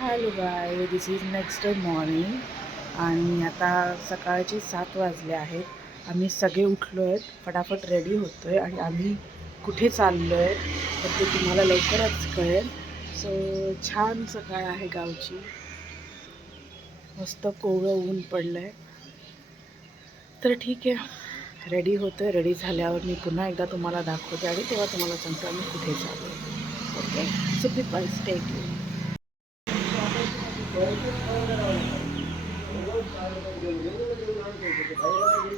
Hello guy, this is next day morning आणि आता सकाळचे 7 वाजले आहेत. आम्ही सगळे उठलो आहेत, फटाफट रेडी होतो आहे आणि आम्ही कुठे चाललो आहे तर ते तुम्हाला लवकरच कळेल. सो छान सकाळ आहे गावची, मस्त कोवळं ऊन पडलं आहे. तर ठीक आहे, रेडी होतो आहे. रेडी झाल्यावर मी पुन्हा एकदा तुम्हाला दाखवते आणि तेव्हा तुम्हाला सांगतो आम्ही कुठे चाललो. Okay, so people stay tuned.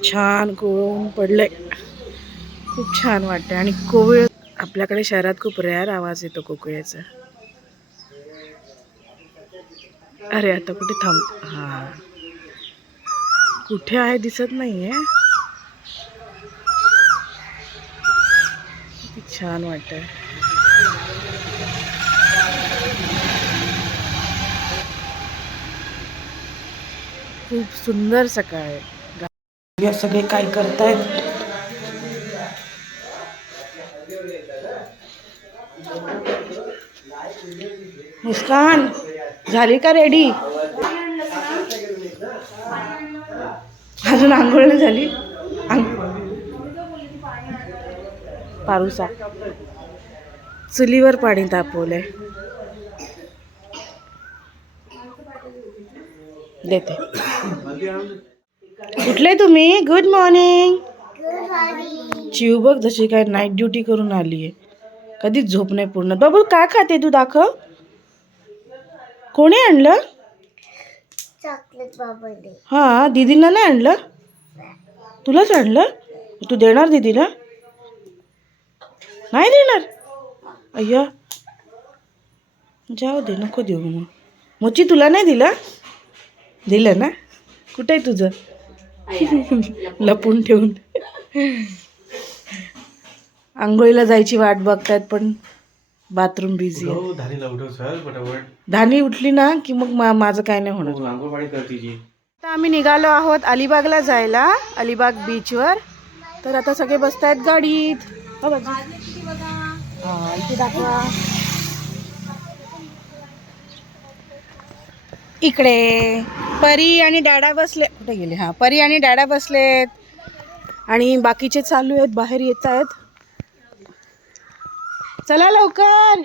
छान कोवळं पडलंय, खूप छान वाटतंय. आणि कोवळ आपल्याकडे शहरात खूप रेअर आवाज येतो कोकिळेचा. अरे आता कुठे थांब, हा कुठे आहे दिसत नाहीये. किती छान वाटतंय. खूप सुंदर सकाळ आहे. सगळे काय करतायत? मुस्कान झाली का रेडी? अजून आंघोळ नाही झाली. पारुसा चुलीवर पाणी तापवलंय, देते. कुठले तुम्ही? Good morning. चिव बघ जशी काय नाईट ड्युटी करून आली आहे, कधीच झोप नाही पूर्ण. बाबू काय खाते तू? दाखव. कोणी आणलं? चॉकलेट बाबा. हा, दीदीनं नाही आणलं, तुलाच आणलं. तू देणार दीदीला? नाही देणार? अय्या, जाऊ दे, नको देऊ. मग मोची तुला नाही दिलं? दिलं ना? कुठे आहे तुझं? लपून ठेवून. आंघोळीला जायची वाट बघतायत पण बाथरूम बिझी आहे. धानी उठली ना की मग माझं काय नाही होणार. आता आम्ही निघालो आहोत अलिबागला जायला, अलिबाग बीचवर. तर आता सगळे बसतायत गाडीत. हा, इथे दाखवा. इकडे परी आणि डॅडा बसले. कुठे गेले? हा, परी आणि डॅडा बसलेत आणि बाकीचे चालू आहेत, बाहेर येत आहेत. चला लवकर.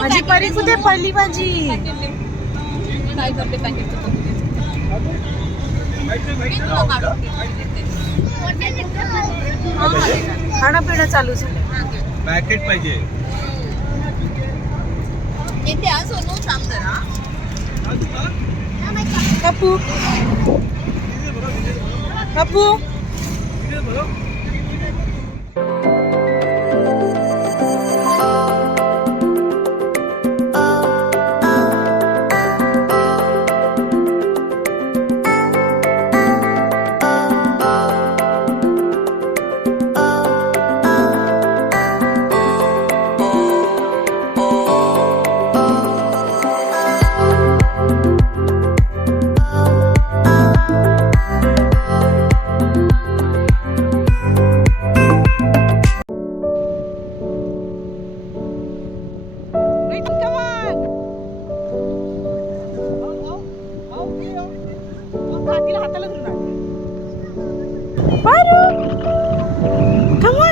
माझी परी कुठे पडली? माझी खाणं पिणं चालू झालं. पॅकेट पाहिजे. कपू कपू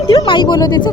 देऊ माई बोलव त्याचं.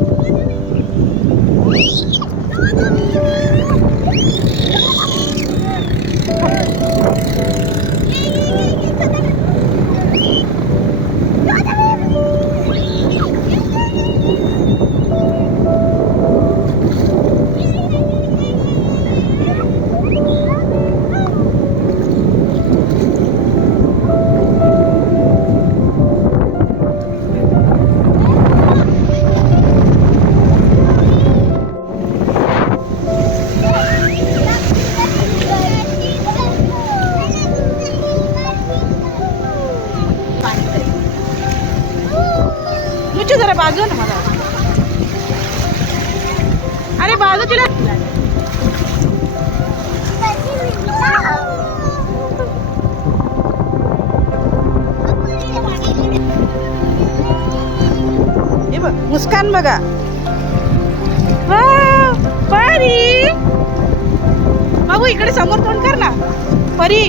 बाजूला हे बघ मुस्कान बघा. परी बाबू इकडे समोर तोंड कर ना. परी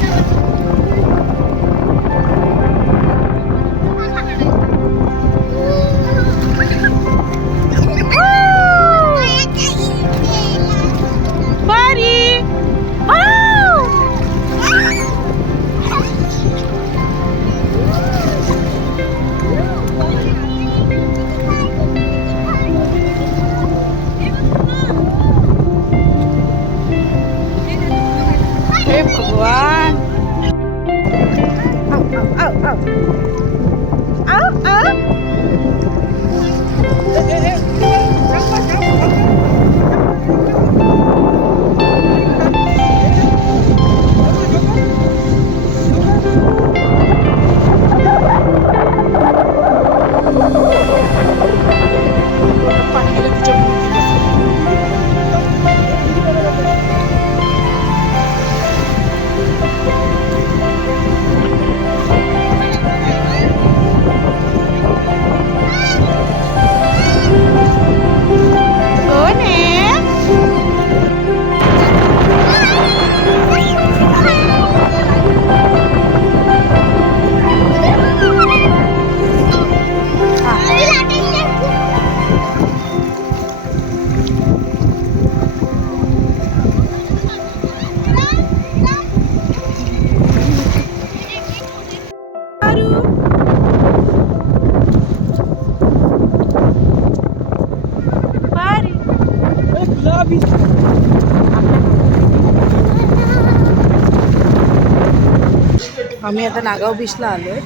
आम्ही आता नागाव बीचला आलो आहे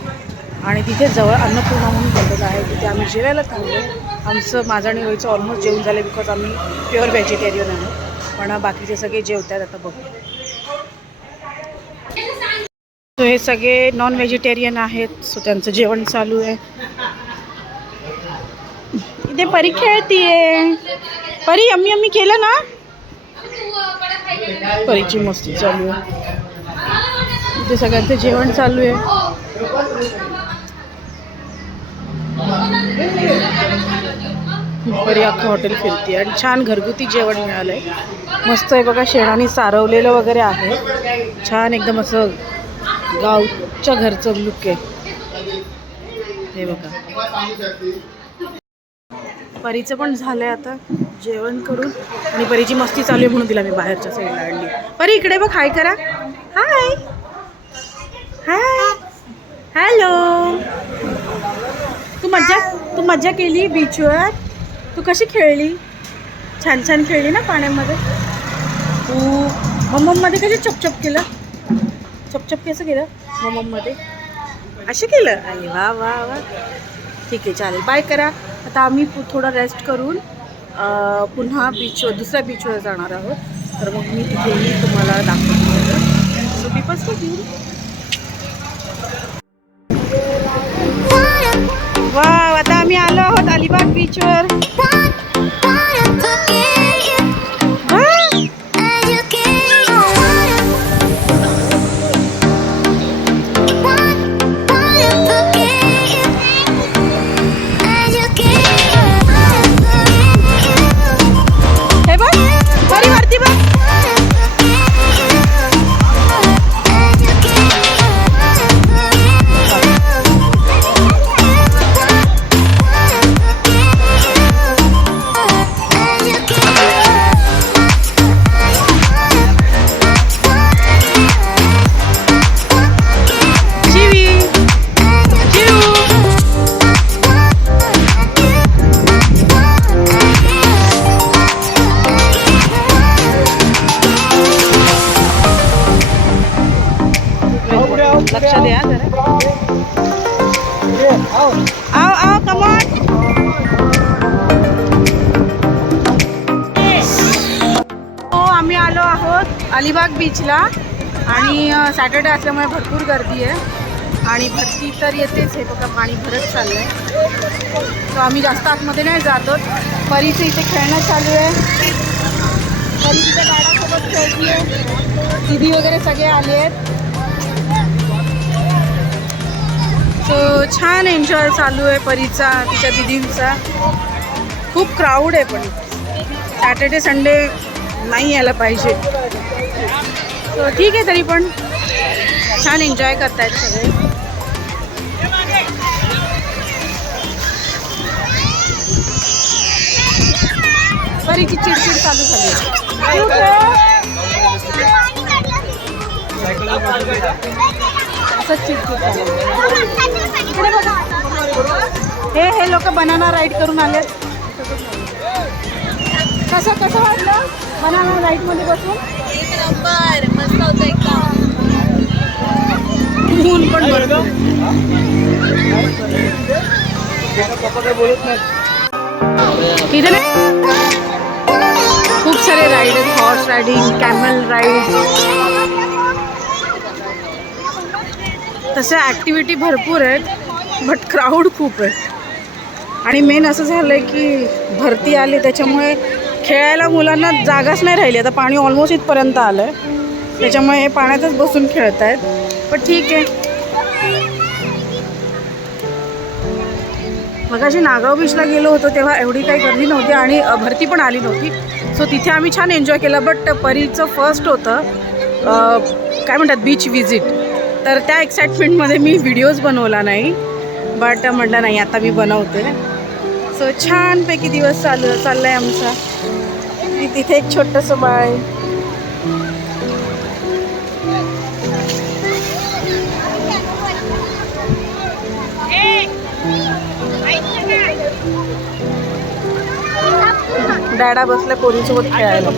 आणि तिथे जवळ अन्नपूर्णा म्हणून बनलेलं आहे. तिथे आम्ही जेवायला थांबलो. आमचं माझं आणि रोईचं ऑलमोस्ट जेवण झालं बिकॉज आम्ही प्युअर व्हेजिटेरियन आहोत. पण बाकीचे सगळे जेवतात. आता बघू. सो हे सगळे नॉन व्हेजिटेरियन आहेत. सो त्यांचं जेवण चालू आहे. इथे परी खेळतीये. परी यम्मी यम्मी केलं ना. परीची मस्ती चालू आहे. इथे सगळ्यांचं जेवण चालू आहे. परी अख्खं हॉटेल फिरते आणि छान घरगुती जेवण मिळालंय. मस्त आहे बघा. शेणाने सारवलेलं वगैरे आहे. छान एकदम असं गावच्या घरचं लुक आहे. हे बघा. परीचं पण झालंय आता जेवण करून आणि परीची मस्ती चालू आहे म्हणून तिला मी बाहेरच्या साईडला आणली. परी इकडे बघ. हाय करा. हाय हाय हॅलो. तू मज्जा केली बीचवर. तू कशी खेळली. छान छान खेळली ना पाण्यामध्ये. तू मम्ममध्ये कशी चपचप केलं. चपचप कसं केलं मम्ममध्ये. असं केलं. अरे वा वा वा. ठीक आहे चालेल. बाय करा. आता आम्ही थोडा रेस्ट करून पुन्हा बीचवर दुसऱ्या बीचवर जाणार आहोत. तर मग मी तिथेही तुम्हाला दाखवते. सो मी फर्स्ट घेऊन वा. आता आम्ही आलो आहोत अलिबाग बीचवर. लक्ष द्या जरा. आओ आओ कम ऑन. आम्ही आलो आहोत अलिबाग बीचला आणि सॅटर्डे असल्यामुळे भरपूर गर्दी आहे आणि भरती तर येतेच. हे बघा पाणी भरत चाललं आहे. तर आम्ही जास्त आतमध्ये नाही जातो. परीचं इथे खेळणं चालू आहे. परी तिच्या दादासोबत खेळते, दीदी वगैरे सगळे आले आहेत. सो छान एन्जॉय चालू आहे परीचा, तिच्या दीदींचा. खूप क्राऊड आहे पण सॅटर्डे संडे नाही यायला पाहिजे. सो ठीक आहे, तरी पण छान एन्जॉय करतायत सगळे. परीची चिडचिड चालू झाली. असंच चिडचिड चालू. हे लोक बनाना राईड करून आले. कसं वाटलं बनाना राईड मध्ये बसून? एक नंबर, मस्त होतं एकदम. ऊन पण बरोबर. इथे खूप सारे राईड आहेत, हॉर्स रायडिंग, कॅमल राईड, तशा ॲक्टिव्हिटी भरपूर आहेत, बट क्राऊड खूप आहे. आणि मेन असं झालं आहे की भरती आली त्याच्यामुळे खेळायला मुलांना जागाच नाही राहिली. आता पाणी ऑलमोस्ट इथपर्यंत आलं आहे, त्याच्यामुळे हे पाण्यातच बसून खेळत आहेत. पण ठीक आहे. मगाशी नागाव बीचला गेलो होतो तेव्हा एवढी काही गर्दी नव्हती आणि भरती पण आली नव्हती. सो तिथे आम्ही छान एन्जॉय केला. बट परीचं फर्स्ट होतं काय म्हणतात बीच विजिट, तर त्या एक्साइटमेंटमध्ये मी व्हिडिओज बनवला नाही. बट म्हटलं नाही आता मी बनवते. सो छानपैकी दिवस चालला आहे आमचा. तिथे एक छोटंसं बाळ आहे. डॅडा बसल्या पोरीसोबत खेळायला.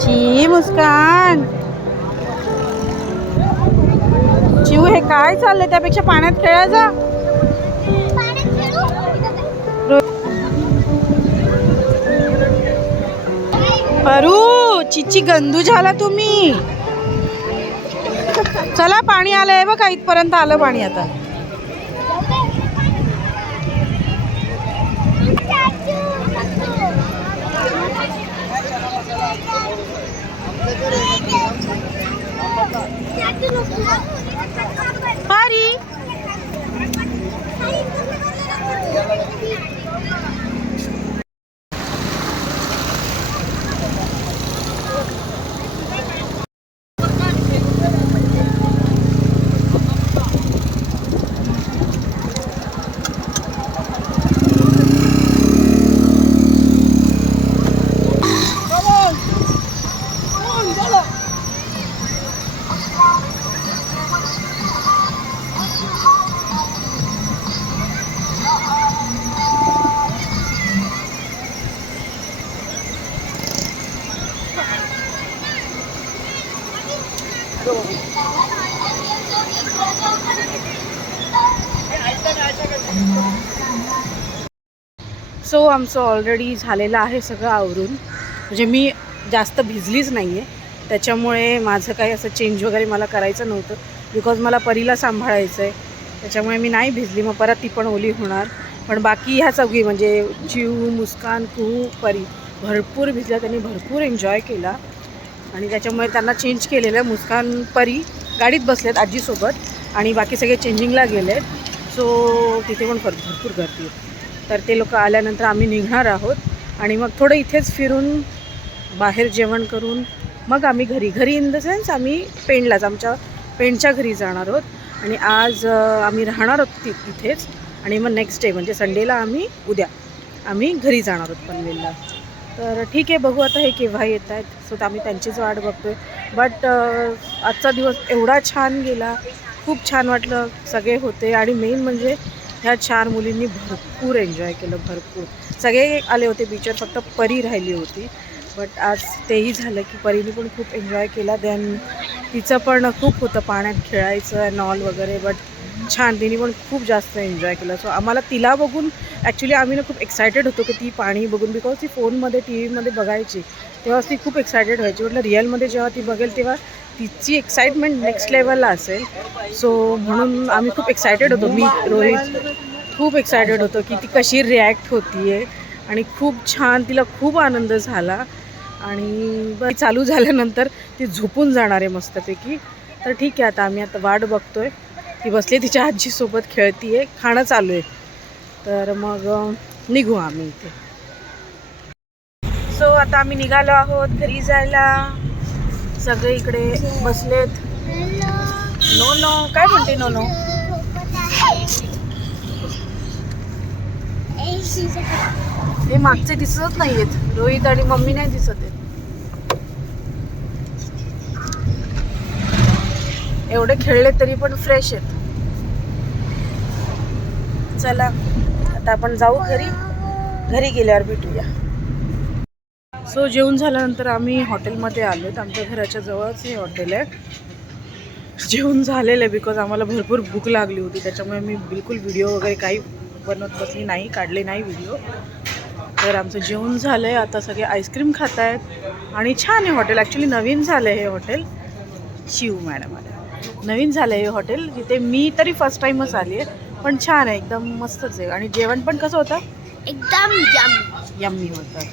ची मुस्कान, चिऊ हे काय चाललंय? त्यापेक्षा पाण्यात खेळा जा. परू चिची गंदू झाला तुम्ही. चला पाणी आलंय बघा, इथपर्यंत आलं पाणी आता. पारी सो आमचं ऑलरेडी झालेलं आहे सगळं आवरून. म्हणजे मी जास्त भिजलीच नाही आहे, त्याच्यामुळे माझं काही असं चेंज वगैरे मला करायचं नव्हतं. बिकॉज मला परीला सांभाळायचं आहे, त्याच्यामुळे मी नाही भिजली. मग परत ती पण ओली होणार. पण बाकी ह्या सगळी म्हणजे चिऊ, मुस्कान, कुहू, परी भरपूर भिजल्या. त्यांनी भरपूर एन्जॉय केला आणि त्याच्यामुळे त्यांना चेंज केलेलं. मुस्कान, परी गाडीत बसलेत आजीसोबत आणि बाकी सगळे चेंजिंगला गेलेत. सो तिथे पण भरपूर गर्दी आहे. तर ते लोक आल्यानंतर आम्ही निघणार आहोत आणि मग थोडं इथेच फिरून बाहेर जेवण करून मग आम्ही घरी इन द सेन्स आम्ही पेणलाच, आमच्या पेणच्या घरी जाणार आहोत. आणि आज आम्ही राहणार आहोत इथेच आणि मग नेक्स्ट डे म्हणजे संडेला उद्या आम्ही घरी जाणार आहोत पनवेलला. तर ठीक आहे, बघू आता हे केव्हा येत आहेत. सो आम्ही त्यांचीच वाट बघतो आहे. बट आजचा दिवस एवढा छान गेला, खूप छान वाटलं. सगळे होते आणि मेन म्हणजे ह्या 4 मुलींनी भरपूर एन्जॉय केलं. भरपूर सगळे आले होते बीचवर, फक्त परी राहिली होती. बट आज तेही झालं की परीने पण खूप एन्जॉय केला. देन तिचं पण खूप होतं पाण्यात खेळायचं अँड ऑल वगैरे. बट छान, तिने पण खूप जास्त एन्जॉय केला. सो आम्हाला तिला बघून ॲक्च्युली आम्ही ना खूप एक्सायटेड होतो की ती पाणी बघून, बिकॉज ती फोनमध्ये टी व्हीमध्ये बघायची तेव्हाच ती खूप एक्सायटेड व्हायची. म्हटलं रिअलमध्ये जेव्हा ती बघेल तेव्हा तिची एक्साइटमेंट नेक्स्ट लेवलला असेल. सो म्हणून आम्ही खूप एक्सायटेड होतो. मी, रोहित खूप एक्सायटेड होतो की ती कशी रिॲक्ट होती आहे. आणि खूप छान, तिला खूप आनंद झाला. आणि चालू झाल्यानंतर ती झोपून जाणार आहे मस्तपैकी. तर ठीक आहे, आता आम्ही आता वाट बघतोय. ती बसली तिच्या आजीसोबत खेळती आहे, खाणं चालू आहे. तर मग निघू आम्ही इथे. सो आता आम्ही निघालो आहोत घरी जायला. सगळे इकडे बसलेत. नो नो, काय म्हणते नो नो? हे मागचे दिसत नाही आहेत, रोहित आणि मम्मी नाही दिसत आहेत. एवढे खेळले तरी पण फ्रेश आहेत. चला आता आपण जाऊ घरी. घरी गेल्यावर भेटूया. सो जेवण झाल्यानंतर आम्ही हॉटेलमध्ये आलो आहेत. आमच्या घराच्या जवळच हे हॉटेल आहे. जेवण झालेलं आहे बिकॉज आम्हाला भरपूर भूक लागली होती. त्याच्यामुळे मी बिलकुल व्हिडिओ वगैरे काही बनवत बसली नाही, काढले नाही व्हिडिओ. तर आमचं जेवण झालं आहे. आता सगळे आईस्क्रीम खात आहेत. आणि छान आहे हॉटेल. ॲक्च्युली नवीन झालं आहे हे हॉटेल. शिव मॅडम आले. नवीन झालं आहे हे हॉटेल, जिथे मी तरी फर्स्ट टाईमच आली आहे. पण छान आहे, एकदम मस्तच आहे. आणि जेवण पण कसं होतं? एकदम यम्मी होतं.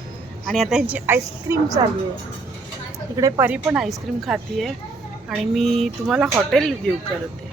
आणि आता ह्यांची आईस्क्रीम चालू आहे. इकडे परी पण आईस्क्रीम खाती आहे. आणि मी तुम्हाला हॉटेल व्ह्यू करते.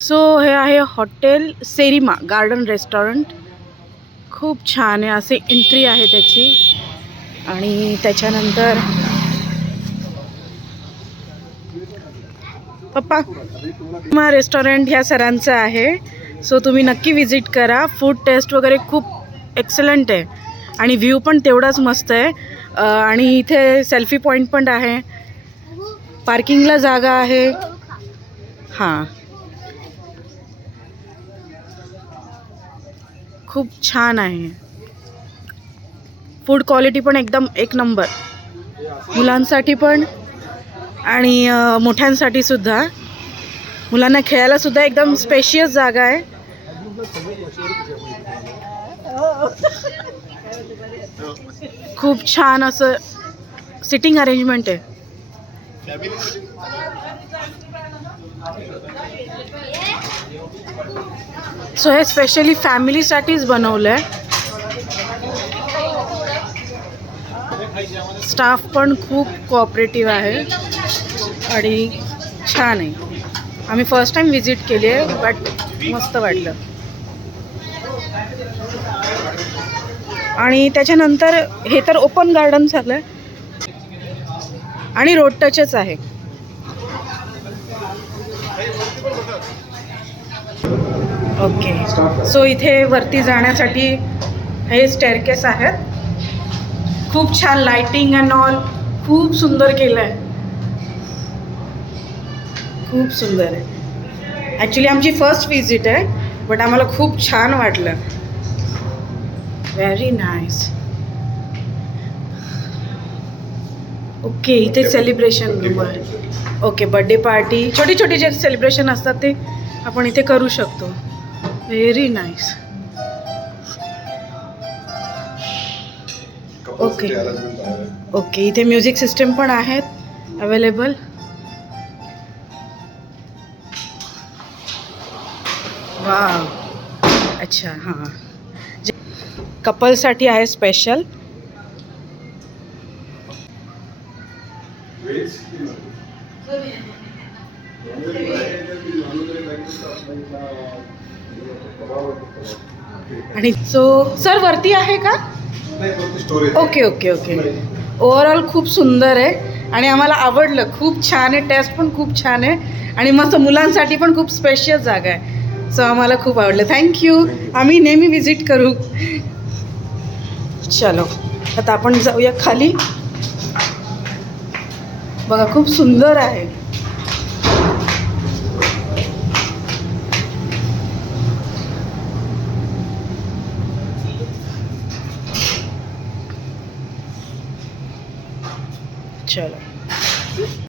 सो हे आहे हॉटेल सेरिमा गार्डन रेस्टॉरंट. खूप छान आहे. असे एंट्री आहे त्याची. आणि त्याच्यानंतर पप्पा रेस्टॉरंट ह्या सरांचं आहे. सो तुम्ही नक्की विजिट करा. फूड टेस्ट वगैरे खूप एक्सलंट आहे. आणि व्ह्यू पण तेवढाच मस्त आहे. आणि इथे सेल्फी पॉईंट पण आहे. पार्किंगला जागा आहे. हां, खूप छान आहे. फूड क्वालिटी पण एकदम एक नंबर. मुलांसाठी पण आणि मोठ्यांसाठी सुद्धा. मुलांना खेळायला सुद्धा एकदम स्पेशियस जागा आहे. खूप छान असं सिटिंग अरेंजमेंट आहे. सो हे स्पेशली फॅमिलीसाठीच बनवलं आहे. स्टाफ पण खूप कोऑपरेटिव्ह आहे आणि छान आहे. आम्ही फर्स्ट टाइम विजिट केली आहे, बट मस्त वाटलं. आणि त्याच्यानंतर हे तर ओपन गार्डन झालं आणि रोड टचच आहे. ओके, सो इथे वरती जाण्यासाठी हे स्टेअरकेस आहेत. खूप छान लाइटिंग अँड ऑल. खूप सुंदर केलं आहे. खूप सुंदर आहे. ॲक्च्युली आमची फर्स्ट विजिट आहे, बट आम्हाला खूप छान वाटलं. Very nice. ओके, इथे सेलिब्रेशन रूम आहे. ओके, बर्थडे पार्टी, छोटी छोटी जे सेलिब्रेशन असतात ते आपण इथे करू शकतो. Very nice. ओके ओके, इथे म्युझिक सिस्टम पण आहेत अवेलेबल. वाव, अच्छा. हां, जे कपलसाठी आहे स्पेशल. आणि सो सर वरती आहे का? Okay okay okay. ओव्हरऑल खूप सुंदर आहे आणि आम्हाला आवडलं. खूप छान आहे. टेस्ट पण खूप छान आहे आणि मस्त मुलांसाठी पण खूप स्पेशियस जागा आहे. सो आम्हाला खूप आवडलं. थँक्यू. आम्ही नेहमी विजिट करू. चलो आता आपण जाऊया खाली. बघा खूप सुंदर आहे. चलो